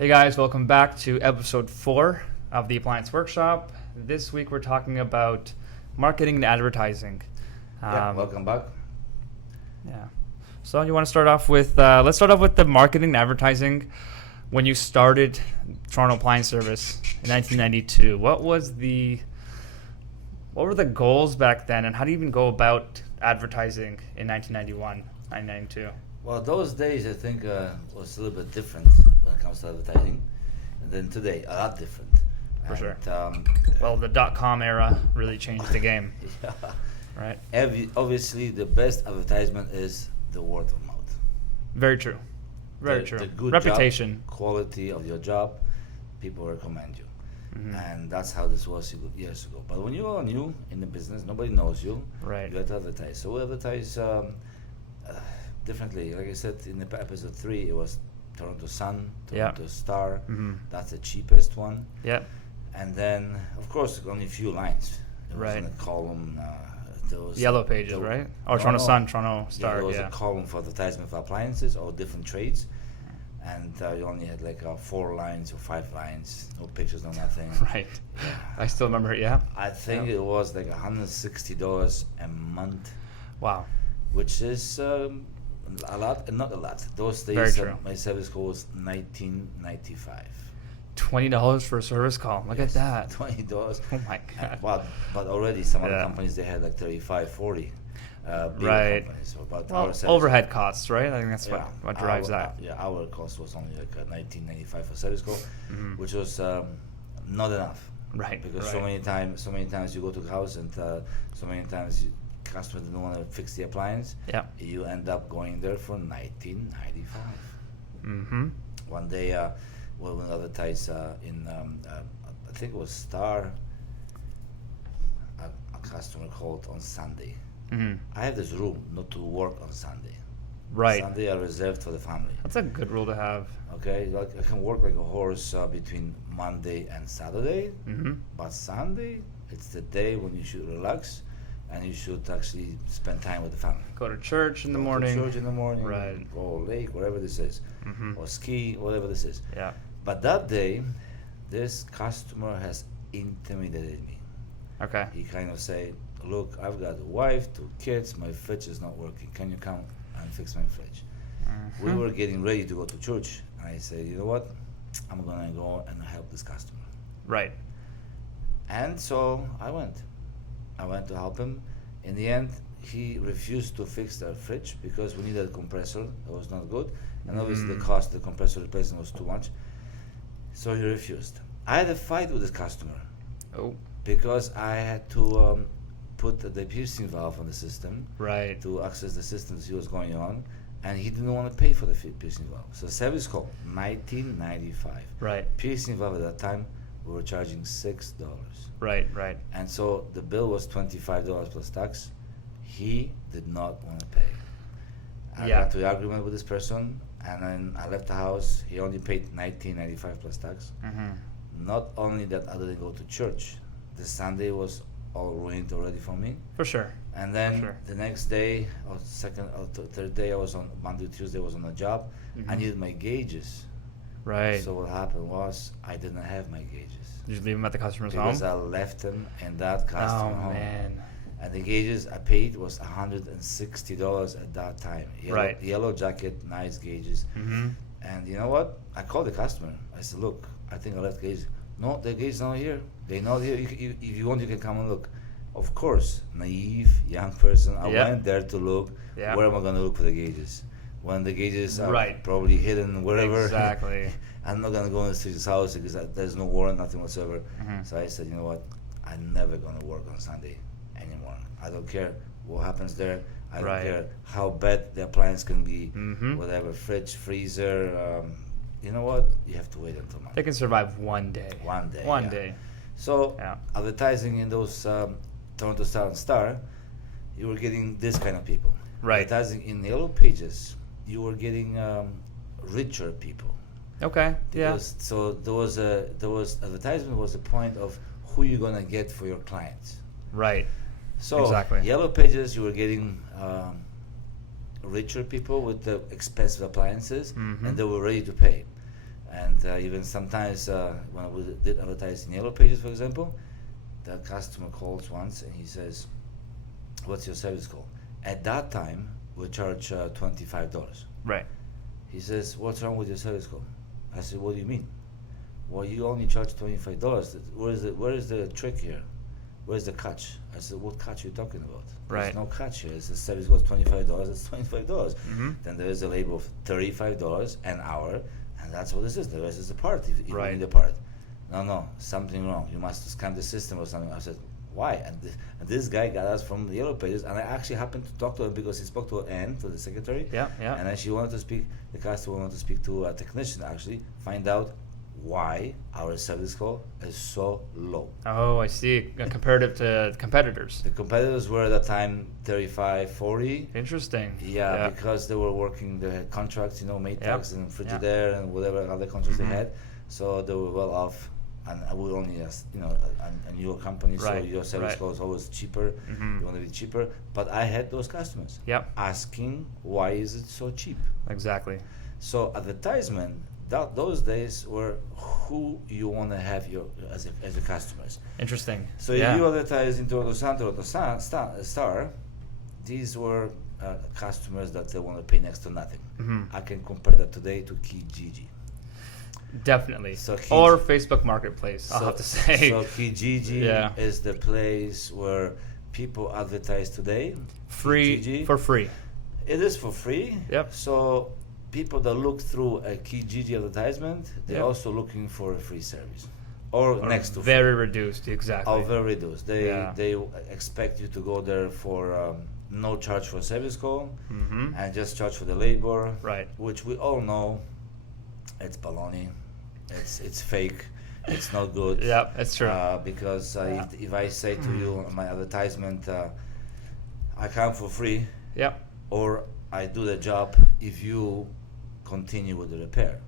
Hey guys, welcome back to episode 4 of the Appliance Workshop. This week we're talking about marketing and advertising. Welcome back. Yeah. So you want to start off with, let's start off with the marketing and advertising. When you started Toronto Appliance Service in 1992, what were the goals back then, and how do you even go about advertising in 1991, 1992? Well, those days I think was a little bit different when it comes to advertising than today. A lot different. For sure. Um, Well, the dot-com era really changed the game, yeah. right? Obviously, the best advertisement is the word of mouth. Very true. Very The true. good Reputation. job, quality of your job, people recommend you. Mhm. And that's how this was years ago. But when you are new in the business, nobody knows you. Right. You have to advertise. So we advertise differently. Like I said in the episode 3, it was Toronto Sun, Yeah. Toronto Star. Mhm. That's the cheapest one. Yep. And then, of course, only a few lines. There Right. wasn't a column. There was Yellow Pages, there- right? Or no, Toronto no. Sun, Toronto Yeah, Star, there was yeah. a column for advertisement for appliances or different trades. And you only had like 4 lines or 5 lines, no pictures, no nothing. Right. I still remember it, yeah. I think Yeah. it was like $160 a month, Wow. which is a lot and not a lot. Those Very days, true. my service call was $19.95. $20 for a service call. Look Yes, at that. $20. Oh my God. But already some other Yeah. companies they had like 35, 40. Bigger Right. companies. So, but Well, our service, overhead costs, right? I think that's yeah, what drives our, that. Yeah, our cost was only like $19.95 for service call, Mhm. which was not enough. Right. Because right. so many times you go to the house and so many times customers don't want to fix the appliance. Yeah. You end up going there for $19.95. Mm-hmm. One day, we will advertise in I think it was Star. A customer called on Sunday. Mm-hmm. I have this rule not to work on Sunday. Right. Sunday are reserved for the family. That's a good rule to have. Okay, like I can work like a horse between Monday and Saturday, Mm-hmm. but Sunday it's the day when you should relax, and you should actually spend time with the family. Go to church in the Go to morning. church in the morning. Right. Go lake, whatever this is, Mm-hmm. or ski, whatever this is. Yeah. But that day, this customer has intimidated me. Okay. He kind of say, "Look, I've got a wife, 2 kids, my fridge is not working. Can you come and fix my fridge?" We Mhm. were getting ready to go to church, and I said, "You know what? I'm gonna go and help this customer." Right. And so I went. I went to help him. In the end, he refused to fix the fridge because we needed a compressor that was not good, and obviously the cost of the compressor replacement was too much. So he refused. I had a fight with this customer Oh. because I had to put the piercing valve on the system Right. to access the system to see what's going on, and he didn't want to pay for the piercing valve. So service call, $19.95. Right. Piercing valve at that time, we were charging $6. Right. Right. And so the bill was $25 plus tax. He did not want to pay. I Yeah. got to the agreement with this person, and then I left the house. He only paid $19.95 plus tax. Mm-hmm. Not only that, I didn't go to church. The Sunday was all ruined already for me. For sure. And then Sure. the next day, or second or third day, I was on Monday, Tuesday, I was on a job. I Mhm. needed my gauges. Right. So what happened was I didn't have my gauges Did you leave them at the customer's because home? I left them in that customer Oh home. man. And the gauges I paid was $160 at that time. Right. Yellow jacket, nice gauges. Mm-hmm. And you know what? I called the customer. I said, "Look, I think I left gauges." "No, the gauges not here. They're not here. If you want, you can come and look." Of course, naive young person. I Yep. went there to look. Yeah. Where am I going to look for the gauges? When the gauges are Right. probably hidden wherever. Exactly. I'm not going to go into his house because there's no warrant, nothing whatsoever. Mhm. So I said, "You know what? I'm never going to work on Sunday anymore. I don't care what happens there. I don't Right. care how bad the appliance can be. Mhm. Whatever, fridge, freezer. You know what? You have to wait until Monday." They can survive one day. One day, One yeah. day. So Yeah. advertising in those Toronto Star and Star, you were getting this kind of people. Right. Advertising in Yellow Pages, you were getting richer people. Okay. Yeah. Because, so there was advertisement was the point of who you're gonna get for your clients. Right. So Exactly. Yellow Pages, you were getting richer people with the expensive appliances, Mhm. and they were ready to pay. And even sometimes when we did advertise in Yellow Pages, for example, the customer calls once and he says, "What's your service call?" At that time, we charge $25. Right. He says, "What's wrong with your service call?" I said, "What do you mean?" "Well, you only charge $25. Where is the trick here? Where's the catch?" I said, "What catch are you talking about?" Right. There's no catch here. It's the service cost $25. It's $25. Mm-hmm. Then there is a label of $35 an hour, and that's what this is. The rest is the part. If you Right. need the part, no, something wrong. You must scan the system or something. I said, "Why?" And this guy got us from the Yellow Pages, and I actually happened to talk to him because he spoke to Anne, to the secretary. Yeah, yeah. And then she wanted to speak. The customer wanted to speak to a technician, actually, find out why our service call is so low. Oh, I see. Comparative to competitors. The competitors were at that time 35, 40. Interesting. Yeah, because they were working, they had contracts, Maytags and Frigidaire and whatever other contracts Mhm. they had. So they were well off. And we only, a newer company, so Right, your service right. call is always cheaper. Mhm. You want to be cheaper. But I had those customers Yep. asking, why is it so cheap? Exactly. So advertisement, those days were who you want to have as a customers. Interesting. So yeah. if you advertise in Toronto Sun, Toronto Star, these were customers that they want to pay next to nothing. Mhm. I can compare that today to Kijiji. Definitely. So or Facebook Marketplace, I'll have to say. So Kijiji Yeah. is the place where people advertise today. free Kijiji. for free. It is for free. Yep. So people that look through a Kijiji advertisement, they're Yep. also looking for a free service, or Or next to very reduced. Exactly. free. Or very reduced. They Yeah. they expect you to go there for no charge for service call Mm-hmm. and just charge for the labor, Right. which we all know it's baloney. It's fake. It's not good. Yep, that's true. Because Yeah. if I say to you on my advertisement, I come for free, Yep. or I do the job if you continue with the repair,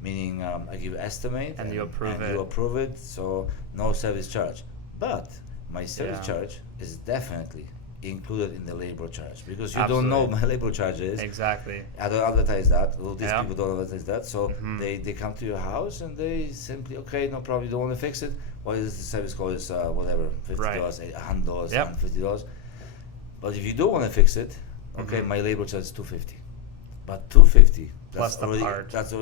meaning I give estimate And you approve and it. you approve it, so no service charge. But my service Yeah. charge is definitely included in the labor charge, because you don't know Absolutely. my labor charge is. Exactly. I don't advertise that. Well, these Yeah. people don't advertise that. So Mhm. they come to your house and they simply, okay, no problem. You don't want to fix it. What is the service call? Is whatever, $50, $100, Yep. $150. But if you do want to fix it, okay, Mhm. my labor charge is $250. But $250 Plus the already, part. That's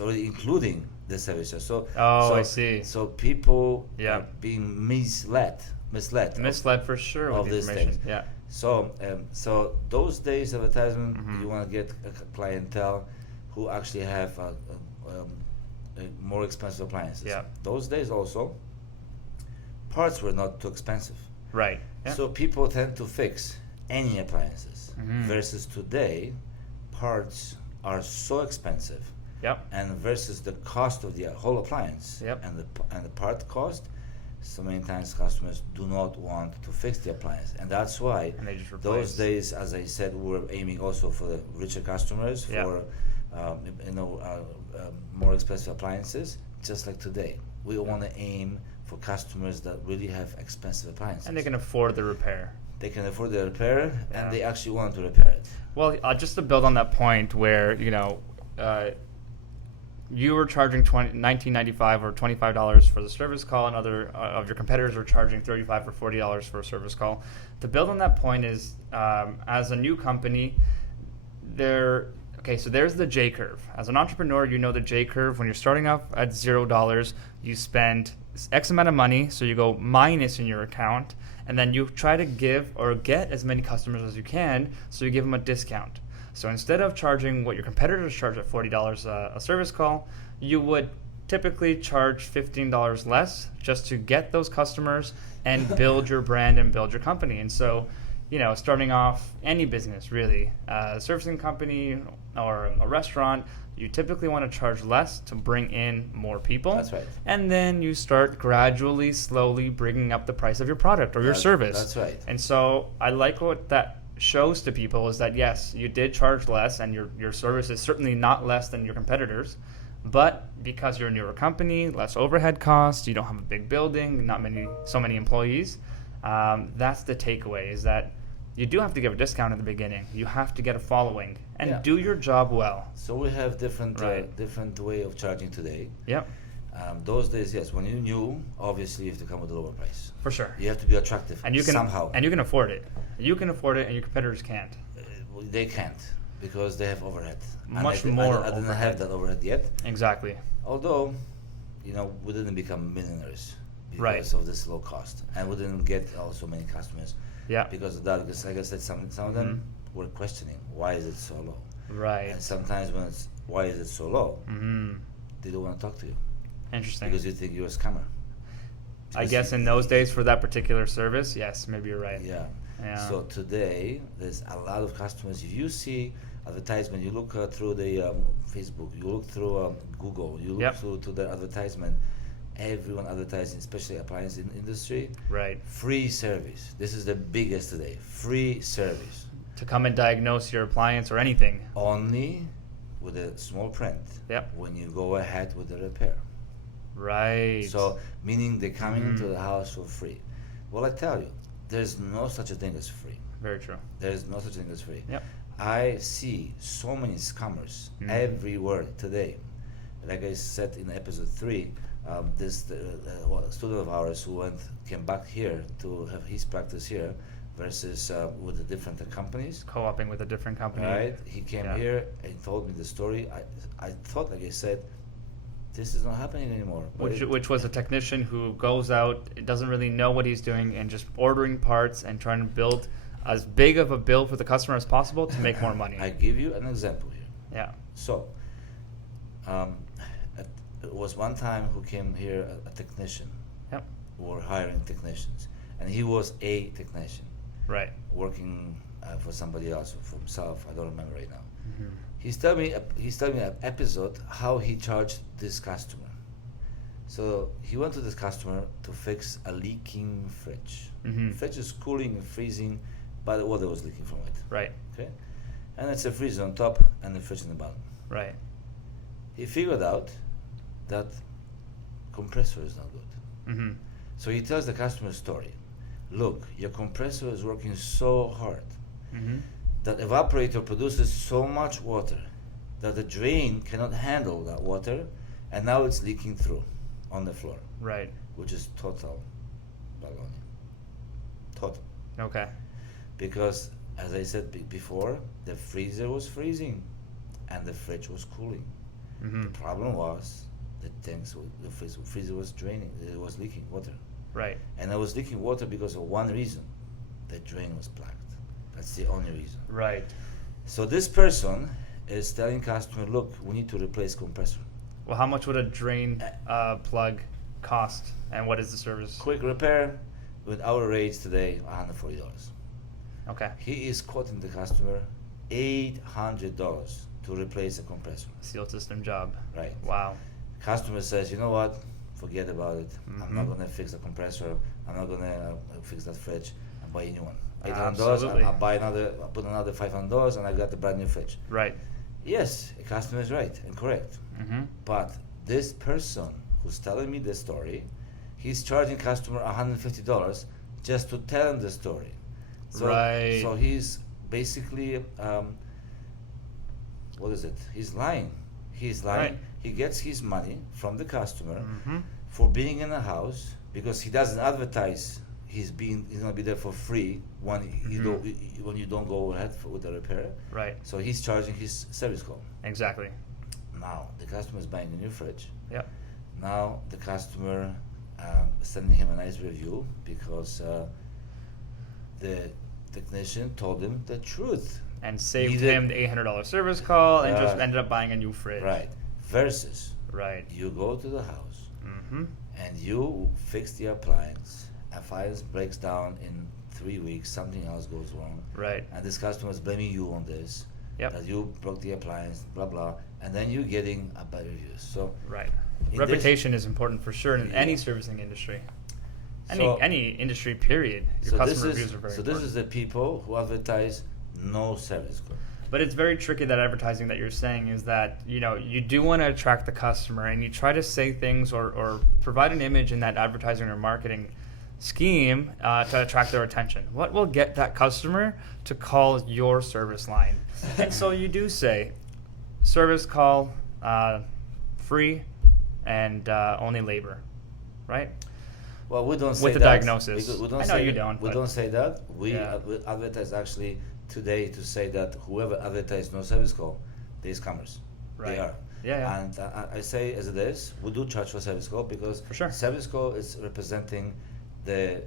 already including the service charge. So Oh, so, I see. So people Yeah. are being misled. Misled for sure of with the these information. things. Yeah. So those days advertisement, Mhm. you want to get a clientele who actually have more expensive appliances. Yeah. Those days also, parts were not too expensive. Right. Yeah. So people tend to fix any appliances. Mhm. Versus today, parts are so expensive, Yep. and versus the cost of the whole appliance Yep. and the part cost, so many times customers do not want to fix the appliance, and that's why And they just replace. those days, as I said, we were aiming also for the richer customers, Yeah. for more expensive appliances. Just like today, we want to aim for customers that really have expensive appliances. And they can afford the repair. They can afford the repair, Yeah. and they actually want to repair it. Well, just to build on that point, where you were charging $19.95 or $25 for the service call, and other of your competitors were charging $35 or $40 for a service call. To build on that point is, as a new company, so there's the J curve. As an entrepreneur, you know the J curve. When you're starting off at $0, you spend X amount of money, so you go minus in your account, and then you try to give or get as many customers as you can, so you give them a discount. So instead of charging what your competitors charge at $40 a service call, you would typically charge $15 less just to get those customers and build your brand and build your company. And so, starting off any business really, a servicing company or a restaurant, you typically want to charge less to bring in more people. That's right. And then you start gradually, slowly bringing up the price of your product or your service. That's right. And so I like what that shows to people is that yes, you did charge less, and your service is certainly not less than your competitors, but because you're a newer company, less overhead costs, you don't have a big building, so many employees. That's the takeaway: is that you do have to give a discount at the beginning. You have to get a following and Yeah. do your job well. So we have different Right. different way of charging today. Yep, Those days, yes, when you're new, obviously you have to come with a lower price. for sure. You have to be attractive And you can somehow. and you can afford it. You can afford it, and your competitors can't. Well, they can't because they have overhead. And Much I more didn't overhead. have that overhead yet. Exactly. Although, we didn't become millionaires because Right. of this low cost, and we didn't get also many customers Yeah. because of that. Because, like I said, some of them were questioning why is it so low, Right. and sometimes when it's why is it so low, Mm-hmm. they don't want to talk to you Interesting. because you think you're a scammer. I Because guess in those days for that particular service, yes, maybe you're right. Yeah. Yeah. So today, there's a lot of customers. If you see advertisement, you look through the Facebook, you look through Google, you look Yep. through to the advertisement. Everyone advertising, especially appliance industry, Right. free service. This is the biggest today. Free service. To come and diagnose your appliance or anything. Only with a small print. Yep. When you go ahead with the repair. Right. So meaning they're coming into Mhm. the house for free. Well, I tell you, there's no such a thing as free. Very true. There's no such thing as free. Yep. I see so many scammers Mhm. everywhere today. Like I said in episode 3, this a student of ours who came back here to have his practice here versus with the different companies. Co-oping with a different company. Right? He came Yeah. here and told me the story. I thought, like I said, this is not happening anymore. But Which was a technician who goes out, doesn't really know what he's doing, and just ordering parts and trying to build as big of a bill for the customer as possible to make more money. I give you an example here. Yeah. So, it was one time who came here, a technician. Yep. Were hiring technicians, and he was a technician Right. working for somebody else, for himself. I don't remember right now. Mm-hmm. He's telling me an episode how he charged this customer. So he went to this customer to fix a leaking fridge. Mhm. Fridge is cooling and freezing, but water was leaking from it. Right. Okay, and it's a freezer on top and the fridge on the bottom. Right. He figured out that compressor is not good. Mm-hmm. So he tells the customer a story. Look, your compressor is working so hard Mm-hmm. that evaporator produces so much water that the drain cannot handle that water, and now it's leaking through on the floor, Right. which is total baloney. Total. Okay. Because, as I said before, the freezer was freezing and the fridge was cooling. Mm-hmm. The problem was the freezer was draining, it was leaking water. Right. And it was leaking water because of one reason: the drain was plugged. That's the only reason. Right. So this person is telling customer, look, we need to replace compressor. Well, how much would a drain plug cost, and what is the service? Quick repair with our rates today, $140. Okay. He is quoting the customer $800 to replace a compressor. Seal system job. Right. Wow. Customer says, you know what? Forget about it. I'm not Mhm. gonna fix the compressor. I'm not gonna fix that fridge. I'm buying a new one. $800. Absolutely. I buy another. I put another $500, and I got the brand new fridge. Right. Yes, the customer is right and correct. Mm-hmm. But this person who's telling me the story, he's charging customer $150 just to tell him the story. So, Right. So he's basically, what is it? He's lying. He's lying. Right. He gets his money from the customer Mm-hmm. for being in the house because he doesn't advertise he's gonna be there for free when when you don't go ahead with the repair. Right. So he's charging his service call. Exactly. Now the customer is buying a new fridge. Yep. Now the customer sending him a nice review because the technician told him the truth. And saved He did- him the $800 service call, and just Right. ended up buying a new fridge. Right. Versus Right. you go to the house Mm-hmm. and you fix the appliance. Appliance breaks down in 3 weeks. Something else goes wrong. Right. And this customer is blaming you on this. Yep. That you broke the appliance, blah blah, and then you're getting a bad review. So Right. in Reputation is important for sure in any Yeah. servicing industry. So- Any industry, period. Your so customer reviews are very this important. is the people who advertise no service call. But it's very tricky, that advertising that you're saying, is that, you do want to attract the customer, and you try to say things or provide an image in that advertising or marketing scheme to attract their attention? What will get that customer to call your service line? And so you do say, service call, free, and only labor, right? Well, we don't say With the that. diagnosis. Because we don't I know say, you don't, We but- don't say that. We Yeah. we advertise actually today to say that whoever advertises no service call, they're scammers. Right. They are. Yeah, yeah. And I say as it is, we do charge for service call because For sure. service call is representing the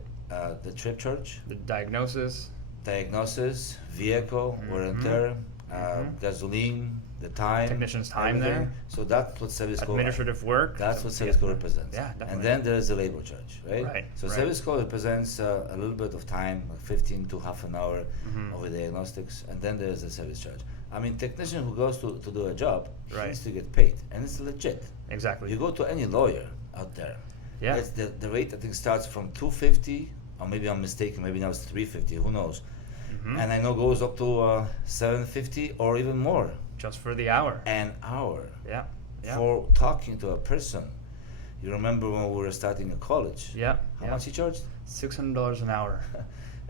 trip charge, The diagnosis. diagnosis, vehicle, wear and Mhm. tear, Mhm. gasoline, the time, Technician's time there. everything. So that's what service call. Administrative work. That's what service call represents. Yeah, definitely. And then there is a labor charge, right? Right, So right. service call represents a little bit of time, like 15 to half an hour Mhm. of the diagnostics, and then there is a service charge. I mean, technician who goes to do a job, he Right. needs to get paid, and it's legit. Exactly. You go to any lawyer out there, Yeah. it's the rate I think starts from 250, or maybe I'm mistaken, maybe now it's 350, who knows? Mhm. And I know goes up to 750 or even more Just for the hour. an hour Yeah. Yeah. for talking to a person. You remember when we were starting a college? Yeah. How yeah. much he charged? $600 an hour.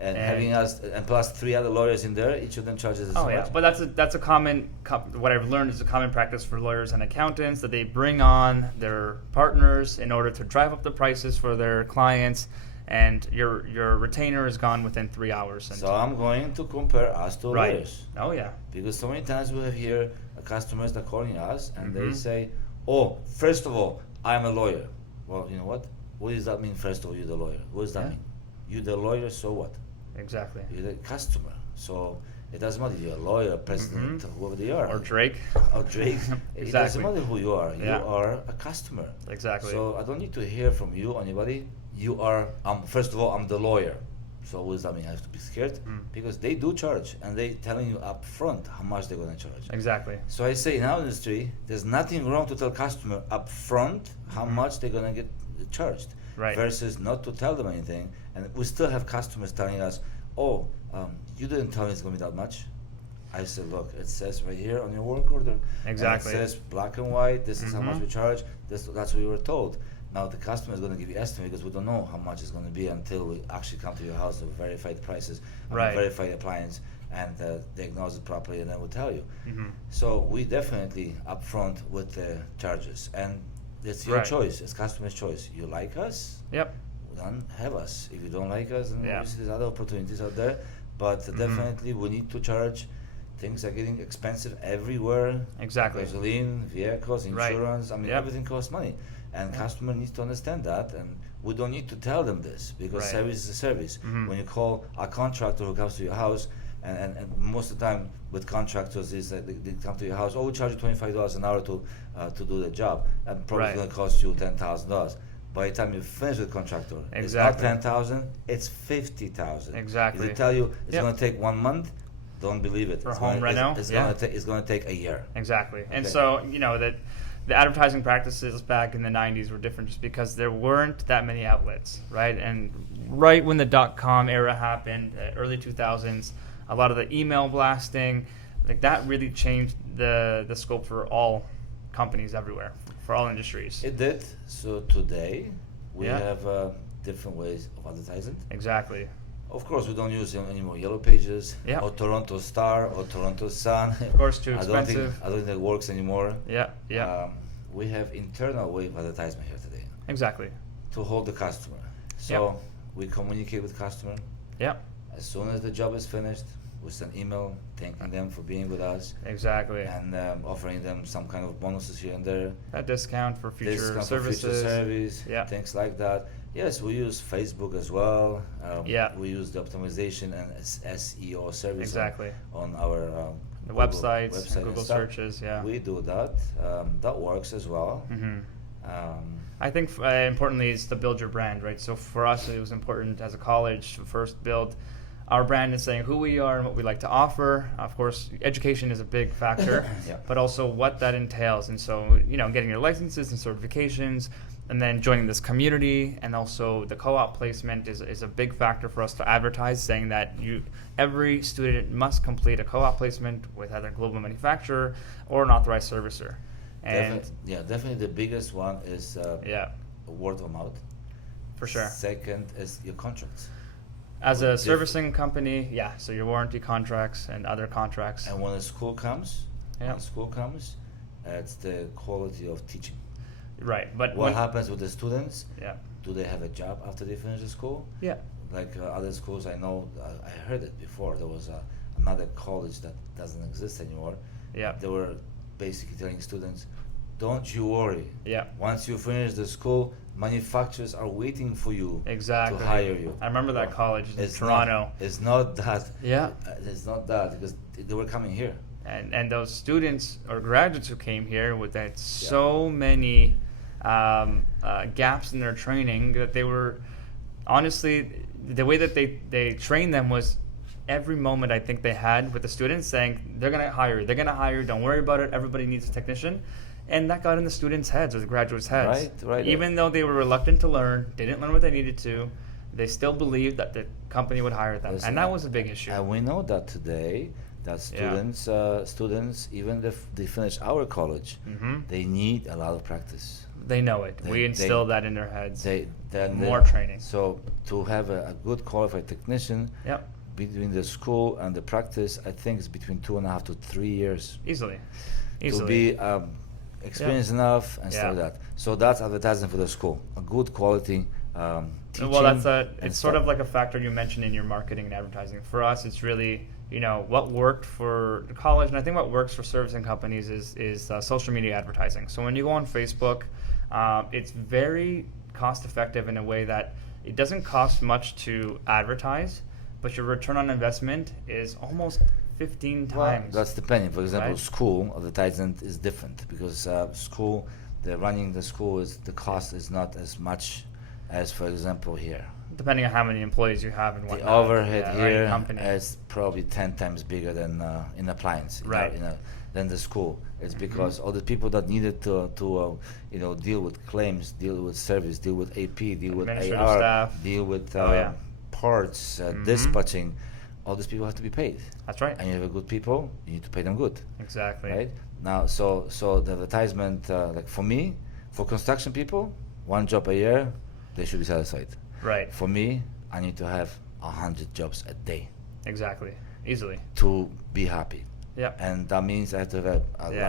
And, And- having us, and plus 3 other lawyers in there, each of them charges us Oh so yeah, much. but that's a common. What I've learned is a common practice for lawyers and accountants that they bring on their partners in order to drive up the prices for their clients, and your retainer is gone within 3 hours. And So I'm going to compare us to right. lawyers. Oh yeah. Because so many times we have here customers that are calling us and they Mhm. say, oh, first of all, I'm a lawyer. Well, you know what? What does that mean, first of all, you're the lawyer? What does that Yeah. mean? You're the lawyer, so what? Exactly. You're the customer. So it doesn't matter if you're a lawyer, president, Mhm. whoever they are. Or Drake. Or Drake. It doesn't Exactly. matter who you are. You Yeah. are a customer. Exactly. So I don't need to hear from you or anybody. You are, first of all, I'm the lawyer. So what does that mean? I have to be scared? Mm. Because they do charge and they telling you up front how much they're going to charge. Exactly. So I say in our industry, there's nothing wrong to tell customer up front how much they're going to get charged. Right. Versus not to tell them anything. And we still have customers telling us, oh, you didn't tell me it's going to be that much. I said, look, it says right here on your work order. Exactly. And it says black and white, this is how much Mhm. we charge. That's what we were told. Now the customer is going to give you estimate because we don't know how much it's going to be until we actually come to your house to verify the prices, and Right. verify the appliance, and diagnose it properly, and then we'll tell you. hmm So we definitely upfront with the charges, and it's your Right. choice. It's customer's choice. You like us, Yep. then have us. If you don't like us, then Yeah. obviously there's other opportunities out there. But Mhm. definitely we need to charge. Things are getting expensive everywhere. Exactly. Gasoline, vehicles, Right. insurance. I mean, Yep. everything costs money, and Yeah. customer needs to understand that. And we don't need to tell them this because Right. service is a service. Mhm. When you call a contractor who comes to your house, and most of the time with contractors is that they come to your house. Oh, we charge you $25 an hour to do the job, and probably Right. going to cost you $10,000. By the time you finish with contractor, Exactly. it's not 10,000, it's 50,000. Exactly. If they tell you it's Yep. going to take 1 month, don't believe it. For It's home gonna, reno? it's Yeah. going to take a year. Exactly. And Okay. so, that the advertising practices back in the 90s were different just because there weren't that many outlets, right? And right when the dot-com era happened, early 2000s, a lot of the email blasting, like that really changed the scope for all companies everywhere, for all industries. It did. So today we Yeah. have different ways of advertising. Exactly. Of course, we don't use any more Yellow Pages Yeah. or Toronto Star or Toronto Sun. Of course, too I don't think expensive. that works anymore. Yeah, yeah. We have internal way of advertisement here today Exactly. to hold the customer. So we communicate with customer. Yeah, As soon as the job is finished, we send email thanking them for being with us exactly. and offering them some kind of bonuses here and there. A discount for future Discount for services. future service, Yeah. things like that. Yes, we use Facebook as well. Yeah. We use the optimization and SEO service Exactly. on our The Google websites, website and Google stuff. searches, yeah. We do that. That works as well. hmm Um, I think importantly is to build your brand, right? So for us, it was important as a college to first build our brand and saying who we are and what we like to offer. Of course, education is a big factor, Yeah. but also what that entails. And so, getting your licenses and certifications, and then joining this community, and also the co-op placement is a big factor for us to advertise, saying that every student must complete a co-op placement with either a global manufacturer or an authorized servicer. And definitely the biggest one is yeah, word of mouth. For sure. Second is your contracts. As Well, a servicing company, yeah, so your warranty contracts and other contracts. And when a school comes, Yeah. it's the quality of teaching. Right, but What happens with the students? Yeah. Do they have a job after they finish the school? Yeah. Like other schools, I know, I heard it before. There was another college that doesn't exist anymore. Yeah. They were basically telling students, don't you worry. Yeah. Once you finish the school, manufacturers are waiting for you Exactly. to hire you. I remember that college in It's Toronto. It's not that. Yeah. It's not that because they were coming here. And those students or graduates who came here with that so many gaps in their training that they were honestly the way that they trained them was every moment I think they had with the students saying they're gonna hire, don't worry about it, everybody needs a technician. And that got in the students' heads or the graduates' heads. Right. Even though they were reluctant to learn, they didn't learn what they needed to, they still believed that the company would hire them. Listen, and that was a big issue. And we know that today, that students, even if they finish our college, they need a lot of practice. They know it. We instill that in their heads. More training. So to have a good qualified technician, Yep. between the school and the practice, I think it's between 2.5 to 3 years. Easily. To be experienced enough and stuff like that. So that's advertising for the school. A good quality teaching. Well, it's and sort of stuff. like a factor you mentioned in your marketing and advertising. For us, it's really, what worked for the college, and I think what works for servicing companies is social media advertising. So when you go on Facebook, it's very cost effective in a way that it doesn't cost much to advertise, but your return on investment is almost 15 Well, times. that's depending. For example, right? school advertisement is different because school, running the school the cost is not as much as, for example, here. Depending on how many employees you have and The whatnot. overhead or any here company. is probably 10 times bigger than in appliance. Right. Than the school. It's because all the people that needed to deal with claims, deal with service, deal with AP, deal with Administrative AR, staff. deal with yeah. parts, dispatching. All these people have to be paid. That's right. And you have good people, you need to pay them good. Exactly. Right? Now, so the advertisement, like for me, for construction people, 1 job a year, they should be satisfied. Right. For me, I need to have 100 jobs a day Exactly. Easily. to be happy. Yeah. And that means I have to have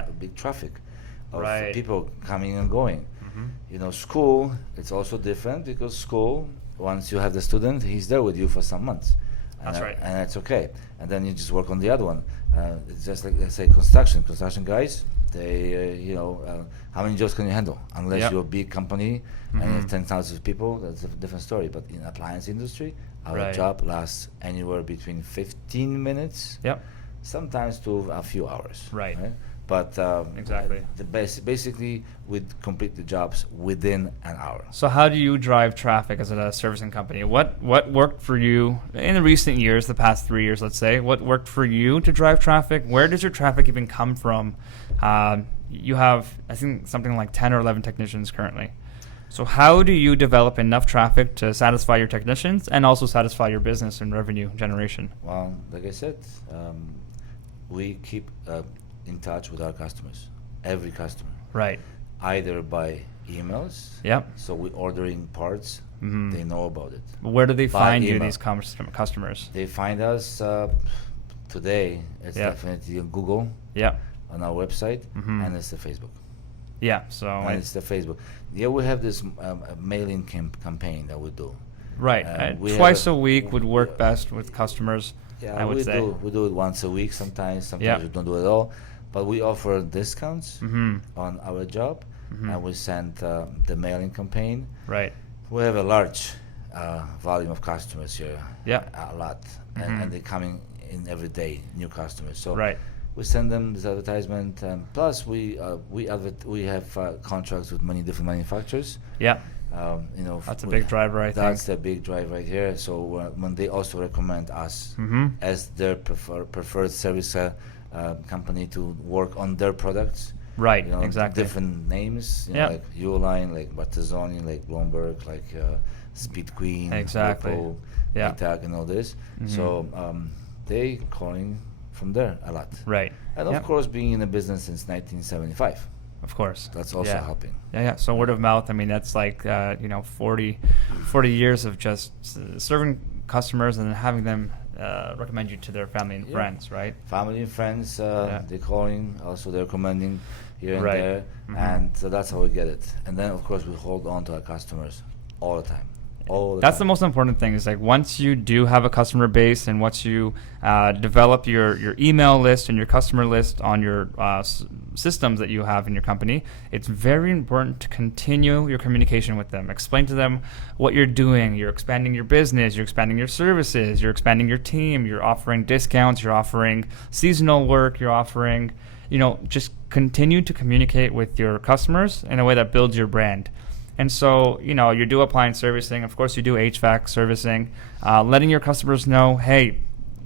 a big traffic of Right. people coming and going. School, it's also different because school, once you have the student, he's there with you for some months. That's right. And that's okay. And then you just work on the other one. It's just like, let's say, construction guys, they, how many jobs can you handle? Unless Yep. you're a big company and you have 10,000 people, that's a different story. But in appliance industry, our Right. job lasts anywhere between 15 minutes, Yep. sometimes to a few hours. Right. But Exactly. Basically, we complete the jobs within an hour. So how do you drive traffic as a servicing company? What worked for you in the recent years, the past 3 years, let's say? What worked for you to drive traffic? Where does your traffic even come from? You have, I think, something like 10 or 11 technicians currently. So how do you develop enough traffic to satisfy your technicians and also satisfy your business and revenue generation? Well, like I said, we keep in touch with our customers, every customer, Right. either by emails. Yep. So we're ordering parts, they know about it. Where do they By find you, email. these customers? They find us today. It's Yeah. definitely on Google, Yep. on our website, Mhm. and it's the Facebook. Yeah. So And it's the Facebook. Yeah, we have this mailing campaign that we do. right. we have Twice a- a week would work best with customers. Yeah, I would we say. do it once a week sometimes. Sometimes Yeah. we don't do it at all. But we offer discounts Mm-hmm. on our job, and we send the mailing campaign. Right. We have a large volume of customers here. Yeah. A lot, Mhm. and they're coming in every day, new customers. So Right. we send them this advertisement. Plus, we have contracts with many different manufacturers. Yeah. That's a big driver, I think. That's the big drive right here. So when they also recommend us Mm-hmm. as their preferred service company to work on their products. Right. You know, Exactly. different names, Yeah. like Uline, like Bartesoni, like Bloomberg, like Speed Queen, Exactly. Whirlpool, Yeah. ATAG, and all this. Mhm. So they calling from there a lot. Right. And of Yep. course, being in the business since 1975, Of course. That's also Yeah. helping. Yeah. So word of mouth, I mean, that's like, 40 years of just serving customers and then having them recommend you to their family and Yeah. friends, right? Family and friends, Yeah. they're calling, also they're recommending here and Right. there, Mhm. and so that's how we get it. And then of course we hold on to our customers all the time. That's the most important thing is like once you do have a customer base and once you develop your email list and your customer list on your systems that you have in your company, it's very important to continue your communication with them. Explain to them what you're doing. You're expanding your business, you're expanding your services, you're expanding your team, you're offering discounts, you're offering seasonal work, you're offering, just continue to communicate with your customers in a way that builds your brand. And so, you do appliance servicing. Of course, you do HVAC servicing. Letting your customers know, hey,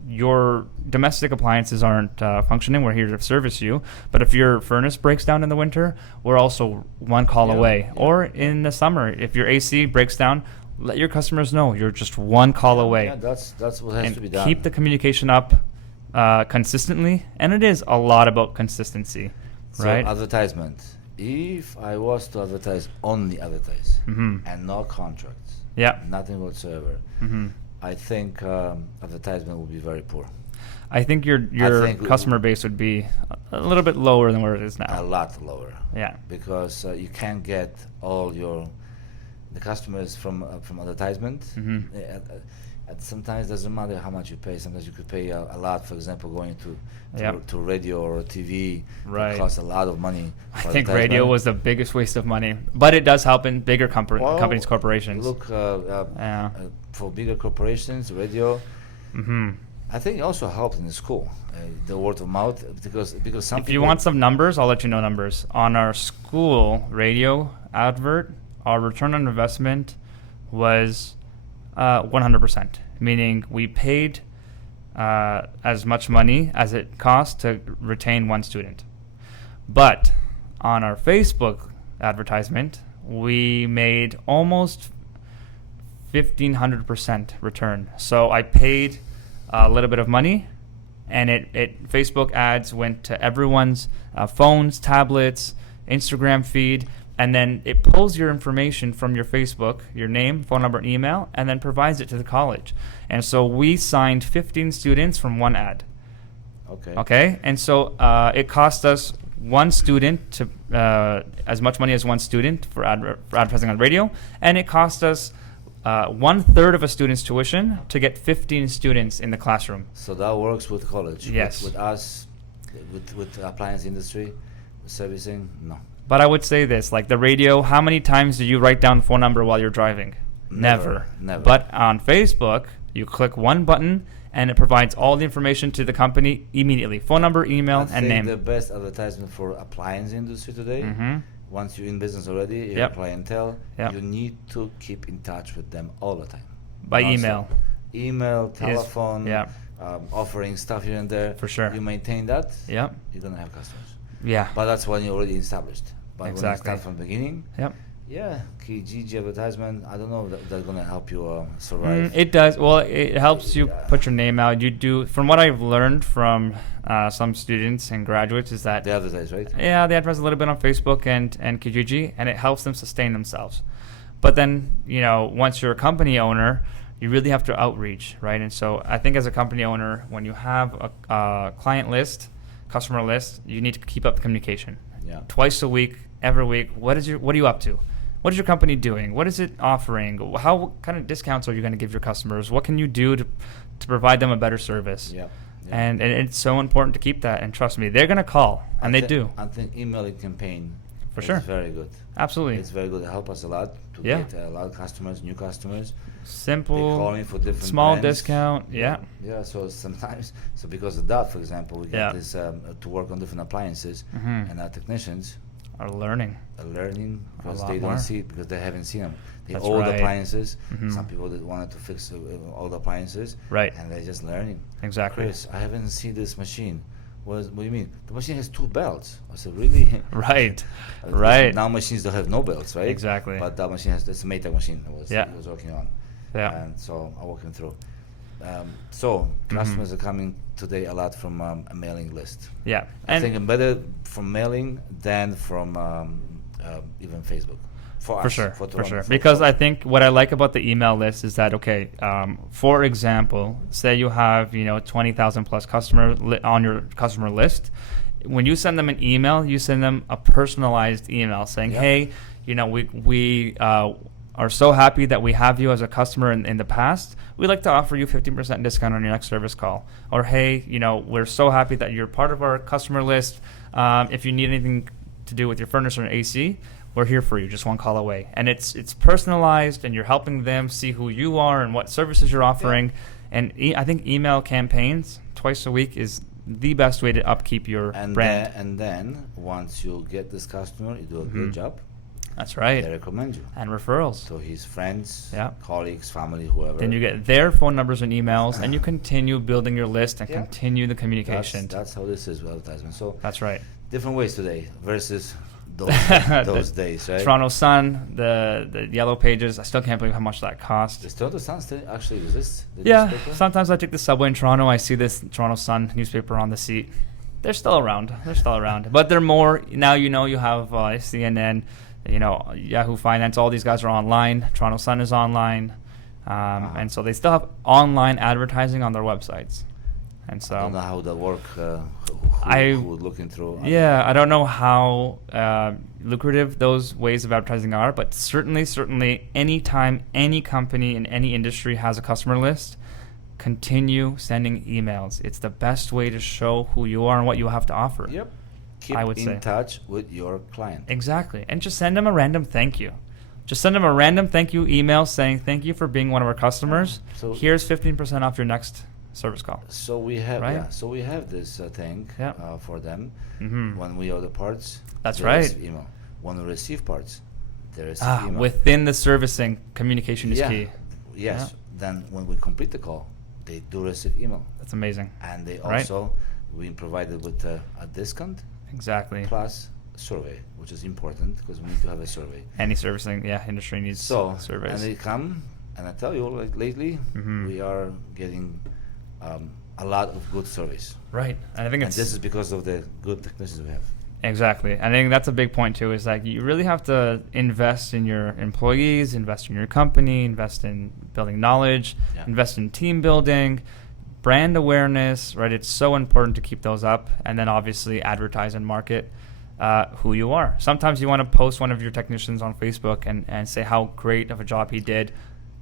your domestic appliances aren't functioning. We're here to service you. But if your furnace breaks down in the winter, we're also one call away. Yeah. Or in the summer, if your AC breaks down, let your customers know you're just one call away. Yeah, that's what has And to be done. keep the communication up consistently. And it is a lot about consistency, So right? advertisement. If I was to only advertise, Mhm. and no contracts, Yeah. nothing whatsoever, hmm I think advertisement would be very poor. I think your think customer base would be a little bit lower than where it is A now. lot lower. Yeah. Because you can't get all the customers from advertisement. Mhm. Sometimes doesn't matter how much you pay. Sometimes you could pay a lot. For example, going to Yep. to radio or TV. Right. It costs a lot of money. I for think radio advertisement. was the biggest waste of money, but it does help in bigger Well, companies, corporations. Look, Yeah. for bigger corporations, radio. hmm I think it also helped in the school, the word of mouth, because some If you want some numbers, I'll let you know numbers. On our school radio advert, our return on investment was 100%, meaning we paid as much money as it cost to retain one student. But on our Facebook advertisement, we made almost 1,500% return. So I paid a little bit of money, and it Facebook ads went to everyone's phones, tablets, Instagram feed, and then it pulls your information from your Facebook, your name, phone number, and email, and then provides it to the college. And so we signed 15 students from one ad. Okay. Okay, and so it cost us one student to as much money as one student for advertising on radio, and it cost us 1/3 of a student's tuition to get 15 students in the classroom. So that works with college. Yes. With us, with appliance industry, servicing, no. But I would say this, like the radio, how many times do you write down phone number while you're driving? Never. But on Facebook, you click one button and it provides all the information to the company immediately. Phone number, email, I and think name. the best advertisement for appliance industry today, Mhm. once you're in business already, you Yep. have clientele, Yep. you need to keep in touch with them all the time. By Non-stop. email. Email, telephone, yeah. Offering stuff here and there. For sure. You maintain that, Yep. you're going to have customers. Yeah. But that's when you're already established. But when you Exactly. start from the beginning, Yep. yeah, Kijiji advertisement, I don't know if that's going to help you survive. It does. Well, it helps you Yeah. put your name out. You do, from what I've learned from some students and graduates, is that They advertise, right? yeah, they advertise a little bit on Facebook and Kijiji, and it helps them sustain themselves. But then, once you're a company owner, you really have to outreach, right? And so I think as a company owner, when you have a client list, customer list, you need to keep up the communication. Yeah. Twice a week, every week. What are you up to? What is your company doing? What is it offering? What kind of discounts are you going to give your customers? What can you do to provide them a better service? Yeah. And it's so important to keep that. And trust me, they're going to call, and they do. I think emailing campaign For is sure. very good. Absolutely. It's very good. It helps us a lot to Yeah. get a lot of customers, new customers. They Simple, calling for different small brands. discount. Yeah. Yeah. So sometimes, because of that, for example, we get Yeah. this to work on different appliances, Mhm. and our technicians Are learning. are learning because lot they more. don't see it because they haven't seen them. The That's old right. appliances. Mhm. Some people that wanted to fix old appliances. Right. And they're just learning. Exactly. Chris, I haven't seen this machine. What do you mean? The machine has 2 belts. I said, really? Right. Because Right. Now machines don't have no belts, right? Exactly. But that machine has, it's a Maytag machine I was Yeah. working on. Yeah. And so I walk him through. So customers are coming today a lot from a mailing list. Yeah. I think better from mailing than from even Facebook. For For us, sure, for for Toronto, sure. for- Because for- I think what I like about the email list is that okay, for example, say you have 20,000 plus on your customer list. When you send them an email, you send them a personalized email saying, Yep. hey, we are so happy that we have you as a customer in the past. We'd like to offer you 15% discount on your next service call. Or hey, we're so happy that you're part of our customer list. If you need anything to do with your furnace or AC, we're here for you, just one call away. And it's personalized, and you're helping them see who you are and what services you're offering. And I think email campaigns twice a week is the best way to upkeep your brand. And then once you get this customer, you do a Mm-hmm. good job. That's right. They recommend you And referrals. to his friends, Yeah. colleagues, family, whoever. Then you get their phone numbers and emails, and you continue building your list and Yeah. continue the that's, communication. that's how this is with advertisement. So That's right. different ways today versus those days, right? Toronto Sun, the yellow pages. I still can't believe how much that cost. Does Toronto Sun still actually exist? The Yeah, newspaper? sometimes I take the subway in Toronto. I see this Toronto Sun newspaper on the seat. They're still around. But they're more now. You have CNN, Yahoo Finance. All these guys are online. Toronto Sun is online, and so they still have online advertising on their websites. And I don't know so, how that work. I- Who looking through? yeah, I don't know how lucrative those ways of advertising are, but certainly, anytime any company in any industry has a customer list, continue sending emails. It's the best way to show who you are and what you have to offer. Yep. Keep I would in say. touch with your client. Exactly. And just send them a random thank you. Just send them a random thank you email saying, thank you for being one of our customers. So- Here's 15% off your next service call. So we have Right? So we have this thing Yeah. for them. Mhm. When we order parts, That's they right. receive email. When we receive parts, they receive email. Within the servicing, communication is yeah. key. Yes. Then when we complete the call, they do receive email, That's amazing. and they Right. also we provided with a discount Exactly. plus survey, which is important because we need to have a survey. Any servicing industry needs So surveys. and they come, and I tell you, like lately, Mhm. we are getting a lot of good surveys, Right. And I think and it's this is because of the good technicians we have. exactly. I think that's a big point too. Is like you really have to invest in your employees, invest in your company, invest in building knowledge, Yeah. invest in team building, brand awareness. Right. It's so important to keep those up, and then obviously advertise and market who you are. Sometimes you want to post one of your technicians on Facebook and say how great of a job he did,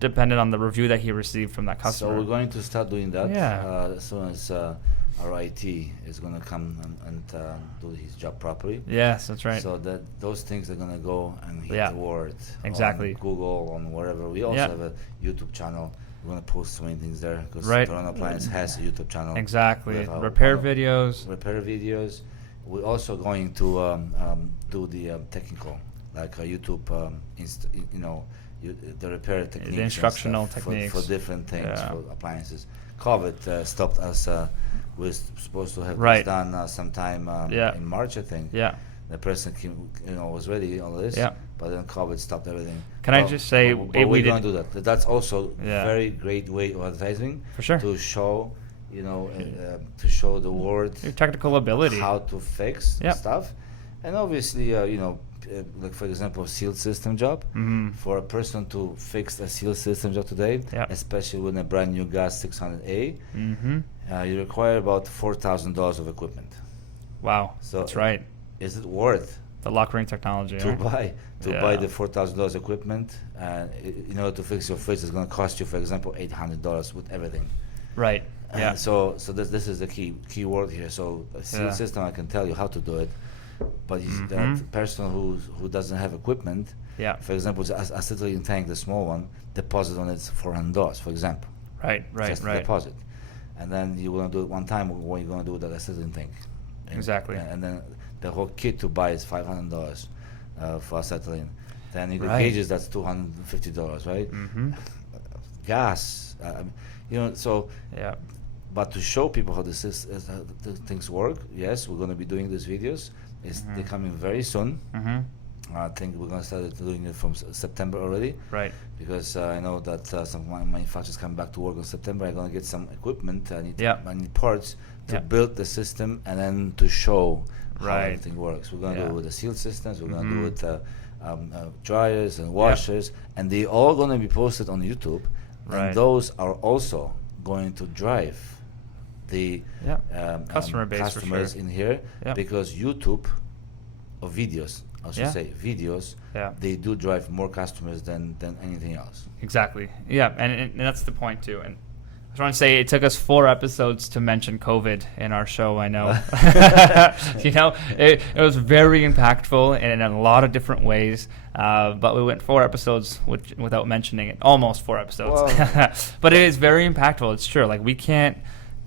depending on the review that he received from that customer. So we're going to start doing that Yeah. as soon as our IT is going to come and do his job properly. Yes, that's right. So that those things are going to go and hit Yeah. the word Exactly. on Google, on wherever. We also Yeah. have a YouTube channel. We're going to post so many things there because Right. Toronto Appliance has a YouTube channel. We Exactly. have our Repair own videos. Repair videos. We're also going to do the technical, like YouTube, the repair techniques, and instructional stuff techniques. for different things Yeah. for appliances. COVID stopped us. We're supposed to have Right. this done sometime Yeah. in March, I think. Yeah. The person came, was ready on this. Yeah. But then COVID stopped everything. Can I just say, but we we're did- going to do that. That's also Yeah. very great way of advertising. For sure. To show, to show the world Your technical ability. how to fix Yep. stuff, and obviously, like for example, seal system job. Mhm. For a person to fix a seal system job today, Yep. especially with a brand new gas 600A, Mm-hmm. you require about $4,000 of equipment. Wow. So That's right. Is it worth The lock ring technology. to right? buy Yeah. the $4,000 equipment? In order to fix your fridge, it's going to cost you, for example, $800 with everything. Right. Yeah. And so this is the key word here. So a seal Yeah. system, I can tell you how to do it, but Mhm. that person who doesn't have equipment, Yeah. for example, the acetylene tank, the small one, deposit on it's $400, for example. Right. Right. Just Right. deposit, and then you're gonna do it one time. What you're gonna do with that acetylene tank? Exactly. And then the whole kit to buy is $500 for acetylene. Then you get Right. gauges. That's $250, right? Mm-hmm. Gas, so. Yeah. But to show people how how the things work, yes, we're going to be doing these videos. They're coming very soon. Mm-hmm. I think we're gonna start doing it from September already, Right. because I know that some manufacturers coming back to work in September. I'm gonna get some equipment. Yeah. I need parts to Yeah. build the system and then to show how Right. everything works. We're gonna do Yeah. it with the seal systems. We're gonna do Mhm. it with dryers and washers, and they all gonna be posted on YouTube. Right. And those are also going to drive the Yeah. Customer base for customers sure. in here, Yeah. because YouTube or videos, I should Yeah. say videos, Yeah. they do drive more customers than anything else. Exactly. Yeah, and that's the point too. And I was trying to say it took us 4 episodes to mention COVID in our show. I know. It was very impactful in a lot of different ways. But we went 4 episodes without mentioning it. Almost 4 episodes. Well- But it is very impactful. It's true. Like, we can't.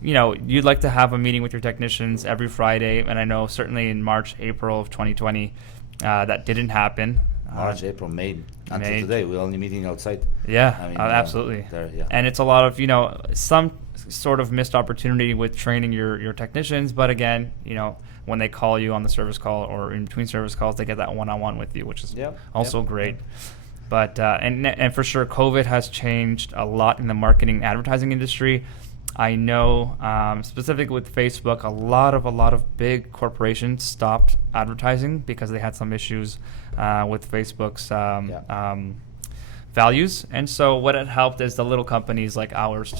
You'd like to have a meeting with your technicians every Friday, and I know certainly in March, April of 2020, that didn't happen. March, April, May, until May. today, we're only meeting outside. Yeah, I mean, absolutely. yeah. And it's a lot of, some sort of missed opportunity with training your technicians. But again, when they call you on the service call or in between service calls, they get that one-on-one with you, which is Yep, also yep, great. yep. But and for sure, COVID has changed a lot in the marketing advertising industry. I know specifically with Facebook, a lot of big corporations stopped advertising because they had some issues with Facebook's values. And so what it helped is the little companies like ours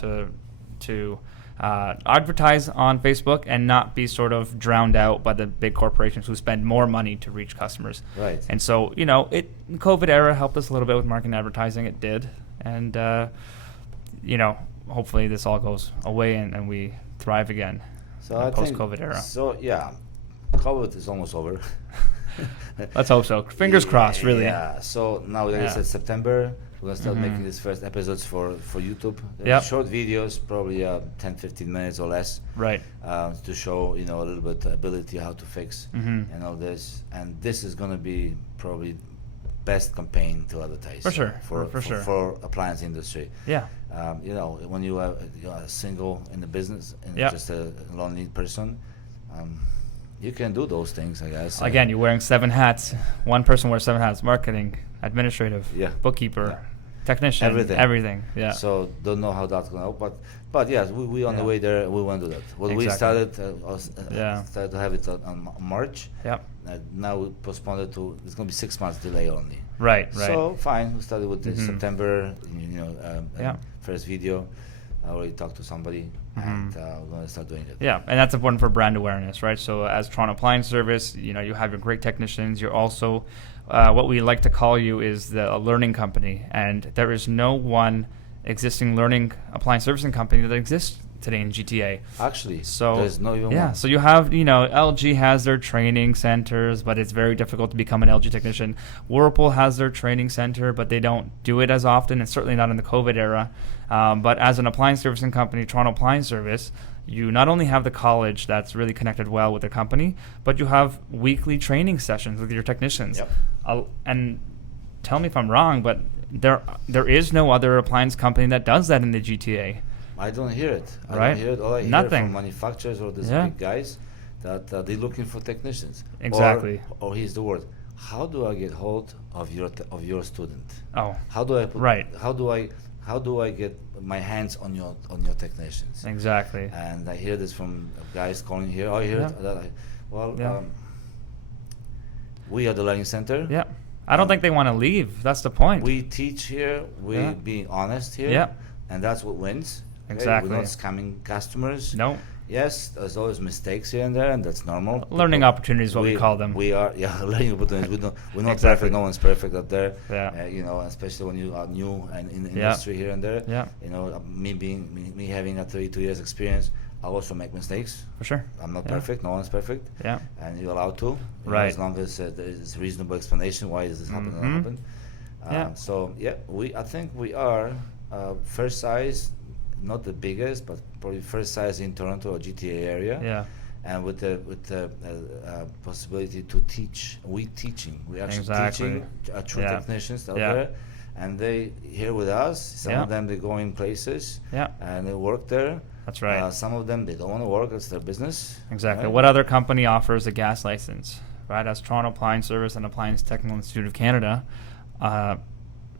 to advertise on Facebook and not be sort of drowned out by the big corporations who spend more money to reach customers. Right. And so, COVID era helped us a little bit with marketing advertising. It did. And, hopefully this all goes away and we thrive again So in I the think post-COVID era. So yeah, COVID is almost over. Let's hope so. Fingers crossed, really. Yeah. So now, like I Yeah. said, September, we're gonna start Mhm. making these first episodes for YouTube. Yep. Short videos, probably 10, 15 minutes or less, Right. to show a little bit ability how to fix Mhm. and all this. And this is gonna be probably best campaign to advertise For sure, for for sure. for appliance industry. Yeah. When you are single in the business and Yep. just a lonely person, you can do those things, I guess. Again, you're wearing 7 hats. One person wears 7 hats: marketing, administrative, Yeah. bookkeeper, Yeah. technician, everything. Yeah. So don't know how that's gonna help, but yes, we on the Yeah. way there. We want to do that. Well, we Exactly. started started to have it on March. Yep. Now we postponed it to. It's gonna be 6 months delay only. Right. Right. So fine, we started with the Mhm. September. Yeah. First video. I already talked to somebody, and we're gonna start doing it. Yeah, and that's important for brand awareness, right? So as Toronto Appliance Service, you have your great technicians. You're also, what we like to call you is a learning company, and there is no one existing learning appliance servicing company that exists today in GTA. Actually, So there's no even yeah, one. so you have LG has their training centers, but it's very difficult to become an LG technician. Whirlpool has their training center, but they don't do it as often, and certainly not in the COVID era. But as an appliance servicing company, Toronto Appliance Service, you not only have the college that's really connected well with the company, but you have weekly training sessions with your technicians. Yep. And tell me if I'm wrong, but there is no other appliance company that does that in the GTA. I don't hear it. I Right. don't hear it. All I hear Nothing. from manufacturers or these Yeah. big guys that they're looking for technicians. Exactly. Or here's the word: how do I get hold of your student? Oh, How do I put? Right. How do I get my hands on your technicians? exactly. And I hear this from guys calling here. Oh, I hear Yeah. it. Well, Yeah. we are the learning center. Yeah. I don't think they want to leave. That's the point. We teach here. We Yeah. being honest here. Yeah. And that's what wins. Okay? Exactly. We're not scamming customers. No. Yes, there's always mistakes here and there, and that's normal. Learning People- opportunities is what we call them. We are, learning opportunities. We're not Exactly. perfect. No one's perfect up there. Yeah. Especially when you are new and in the Yeah. industry here and there. Yeah. Me having a 32 years experience, I also make mistakes. For sure. I'm not Yeah. perfect. No one's perfect. Yeah. And you're allowed to. Right. As long as there is reasonable explanation why is this happening or Mhm. happen. Yeah. So yeah, I think we are first size, not the biggest, but probably first size in Toronto or GTA area. Yeah. And with the possibility to teach, we actually Exactly. teaching true Yeah. technicians out Yeah. there, and they here with us. Some Yeah. of them they go in places Yeah. and they work there. That's right. Some of them they don't want to work; it's their business. Exactly. right? What other company offers a gas license? right, as Toronto Appliance Service and Appliance Technical Institute of Canada,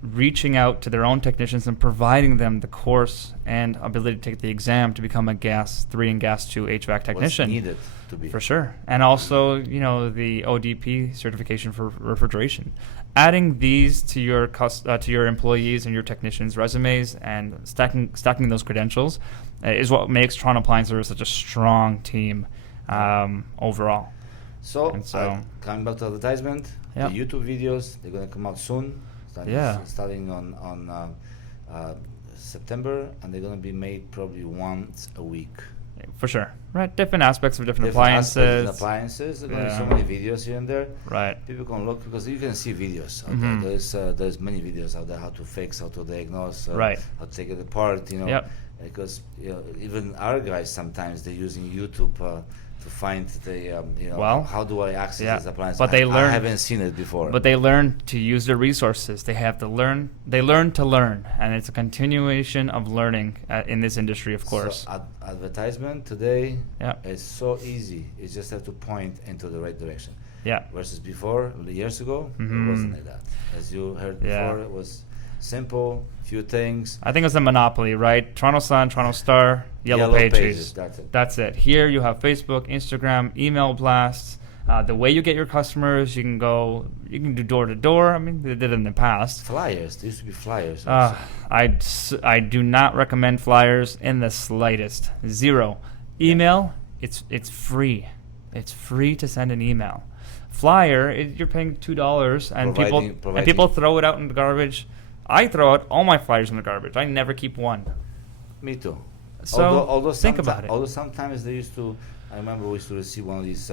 reaching out to their own technicians and providing them the course and ability to take the exam to become a Gas 3 and Gas 2 HVAC technician. What's needed to be. For sure. And also, the ODP certification for refrigeration. Adding these to your employees and your technicians' resumes and stacking those credentials is what makes Toronto Appliance Service such a strong team overall. So, coming back to advertisement, Yeah. the YouTube videos, they're going to come out soon. Starting on September, and they're going to be made probably once a week. For sure. Right. Different aspects of different Aspects appliances. of appliances. There are going to be so many videos here and there. Right. People can look because you can see videos out there. There's many videos out there how to fix, how to diagnose, Right. how to take it apart. Yep. Because even our guys sometimes they're using YouTube to find the how do I access this appliance? But they learn. I haven't seen it before. But they learn to use their resources. They have to learn. They learn to learn, and it's a continuation of learning in this industry, of course. So advertisement today Yeah. is so easy. You just have to point into the right direction. Yeah. Versus before, years ago, it wasn't like that. As you heard before, it was simple, few things. I think it's a monopoly, right? Toronto Sun, Toronto Star, Yellow Pages. That's it. Here you have Facebook, Instagram, email blasts. The way you get your customers, you can do door to door. I mean, they did it in the past. Flyers. There used to be flyers. I do not recommend flyers in the slightest. Zero. Email, it's free. It's free to send an email. Flyer, you're paying $2, and people throw it out in the garbage. I throw out all my flyers in the garbage. I never keep one. Me too. So although think about it. Although sometimes they used to, I remember we used to receive one of these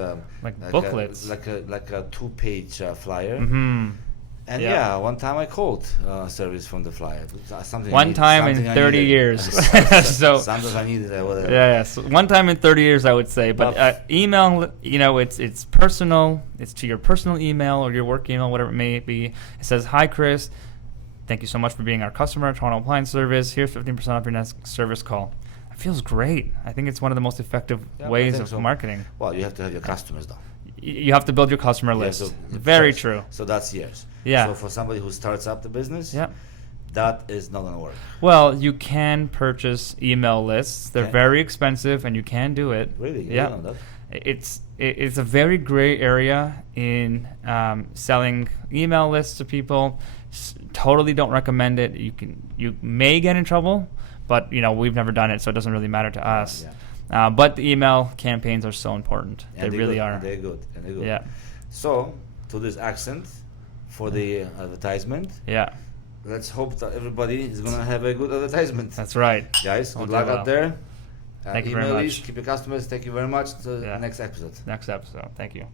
booklets, like a 2-page flyer. Mm-hmm. And one time I called service from the flyer. One time in 30 years. So sometimes I needed it. Whatever. Yeah. So one time in 30 years, I would say. But email, it's personal. It's to your personal email or your work email, whatever it may be. It says, "Hi, Chris. Thank you so much for being our customer at Toronto Appliance Service. Here's 15% off your next service call." It feels great. I think it's one of the most effective ways of marketing. Well, you have to have your customers, though. You have to build your customer list. Very true. So that's years. Yeah. So for somebody who starts up the business, that is not going to work. Well, you can purchase email lists. They're very expensive, and you can do it. Really? Yeah. I don't know that. It's a very gray area in selling email lists to people. Totally don't recommend it. You may get in trouble, but we've never done it, so it doesn't really matter to us. Yeah. But the email campaigns are so important. They really are. They're good. Yeah. So to this accent for the advertisement. Yeah. Let's hope that everybody is gonna have a good advertisement. That's right. Guys, good luck out there. Thank you very much. Keep your customers. Thank you very much. To the next episode. Next episode. Thank you.